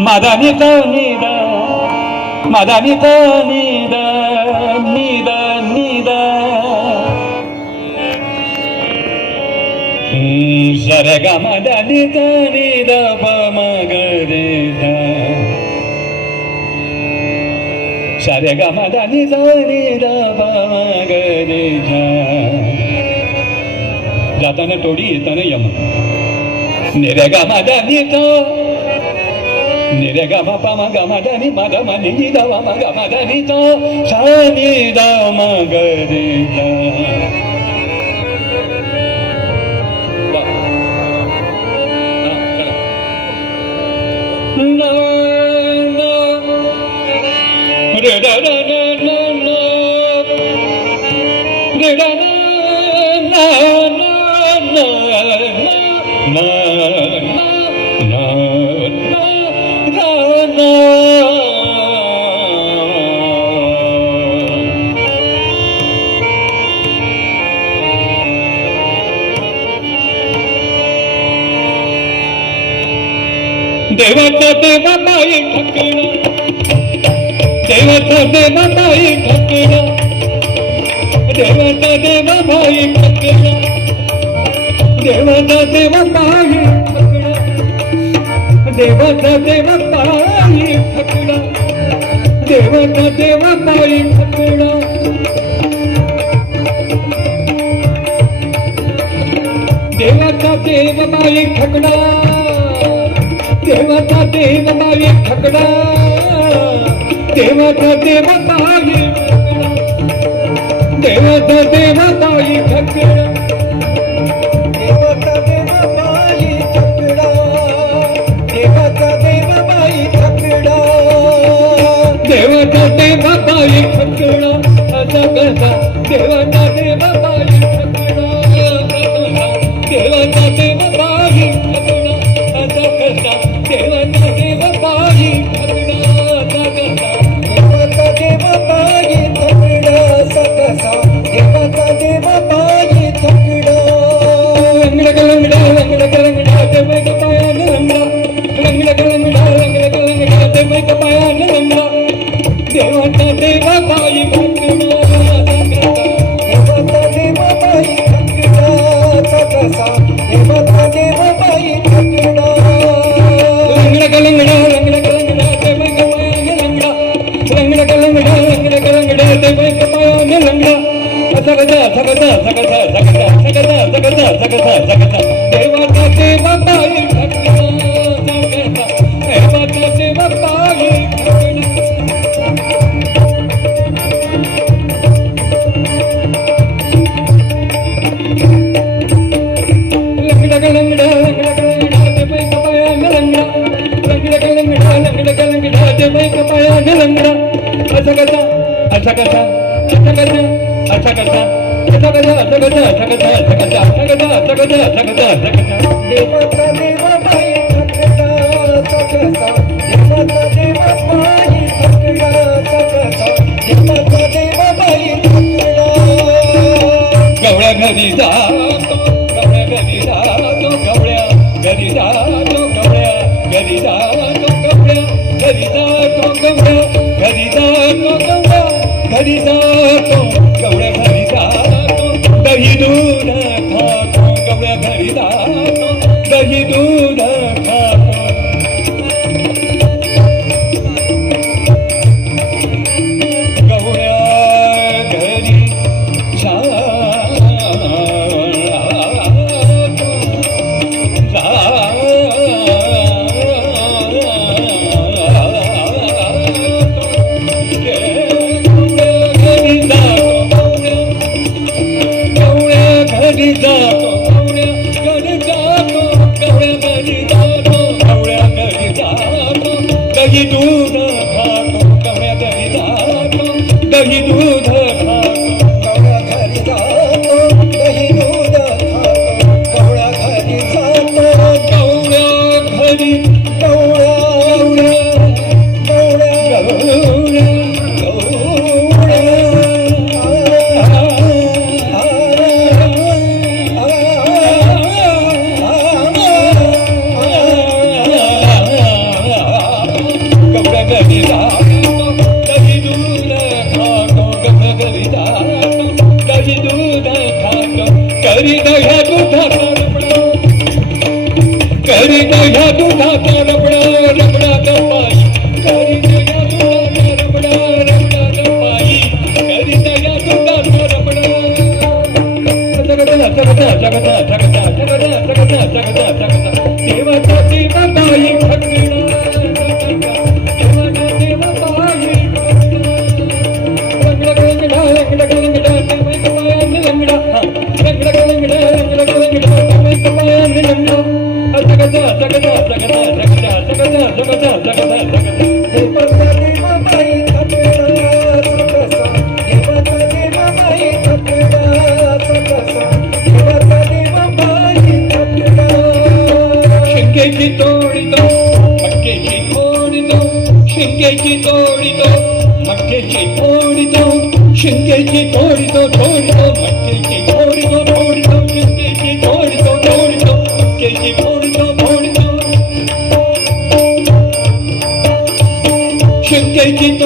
మదనిత నీద మదనిత నీద నీద నీద సరగ మదనిత నీద పమగరిద సరగ మదనిత నీద పమగరిద జతన తొడి తనయమ నిరగ మద నితో నిరగ మ పమ గ మద ని మద మ ని ద వ మ గ మద ని తో స ని ద మ గ రి ద No, no, no, no, no, no. देवाचा देवा माई ठकणं देवाचा देवा माई ठकणं देवाचा देवा माई ठकणं देवाचा देवा माई ठकणं देवाचा देवा माई ठकणं देवाचा देवा माई ठकणं देवाचा देव माई ठकणा देवाचा देव मागे खकडा देवाचा देवताई देवाचा देवताई खकडा अच्छा कसा अच्छा कसा अच्छा कसा असा कसा असा कसा असा कसा असा कसा असा कसा असा कसा असा कसा असा कसा देवाचा बाई देवाचा बाई देवाचा बाई गवळ्या घरी जा Shinkeji tori to, makkeji tori to, shinkeji tori to, tori to, makkeji tori. ninguém que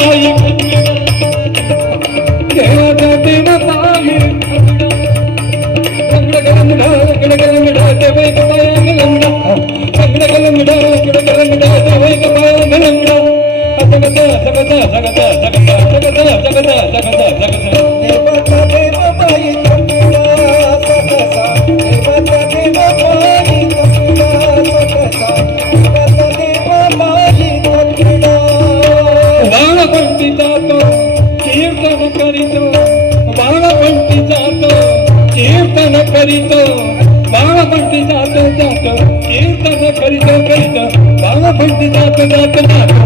करीत. भावभक्ती जात जात. कीर्तन करीत करीत. भावभक्ती जात जात जात.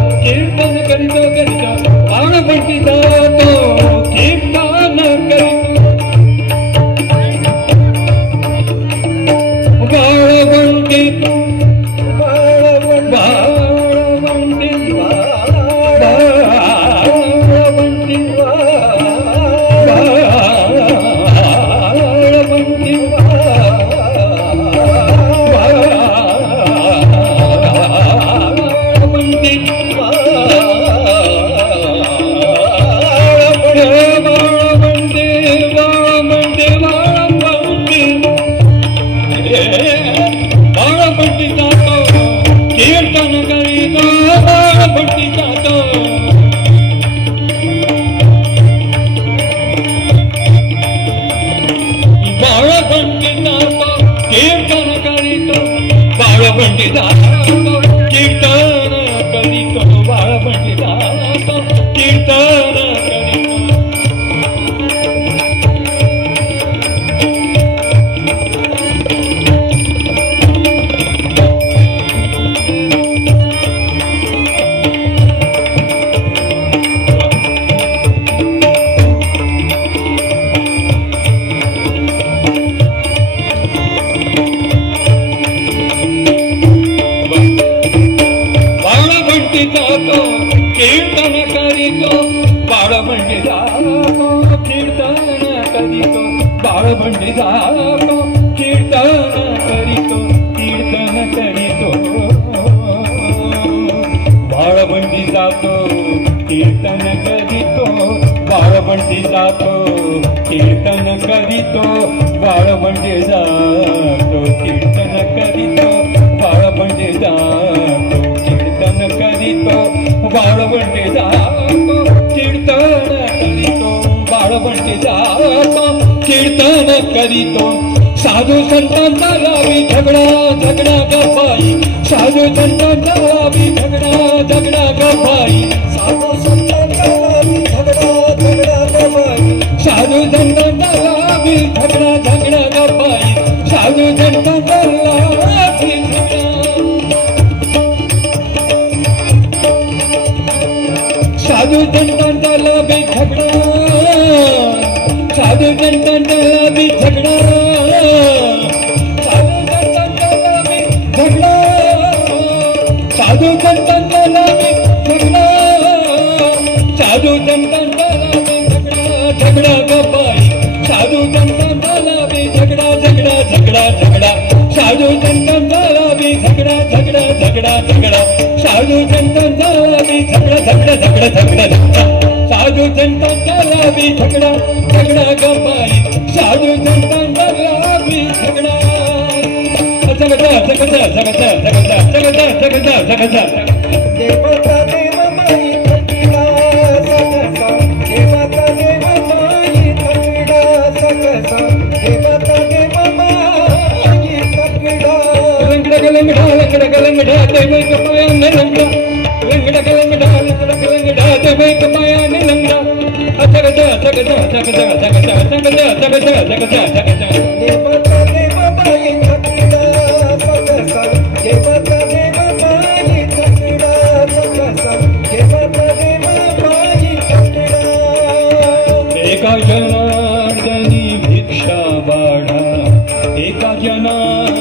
诶 ಜಾಗೋ ಕರಿತೋ. ಕೀರ್ತನ ಕರಿತೋ ಬಾಳ ಬಂಡಿ ಜಾತೋ ಕೀರ್ತನ ಕರಿತೋ. ಬಾಳ ಬಂಡಿ ಜಾತೋ ಕೀರ್ತನ ಕರಿತೋ. ಬಾಳ ಜಾತೋ साधू संतांचा लावी झगडा झगडा गपाई साधू संतांचा लावी झगडा झगडा गपाई जादू दम दम दला झगड़ा जादू दम दम दला झगड़ा झगड़ा गोपाई। जादू दम दम दला झगड़ा झगड़ा झगड़ा झगड़ा। जादू दम दम दला झगड़ा झगड़ा झगड़ा झगड़ा। जादू दम दम दला झगड़ा झगड़ा झगड़ा झगड़ा झगड़ा। साधु जनता दला झगड़ा झगड़ा गोपाई। साधु जनता दला झगड़ा झगड़ा झगड़ा झगड़ा झगड़ा रंग माया I can.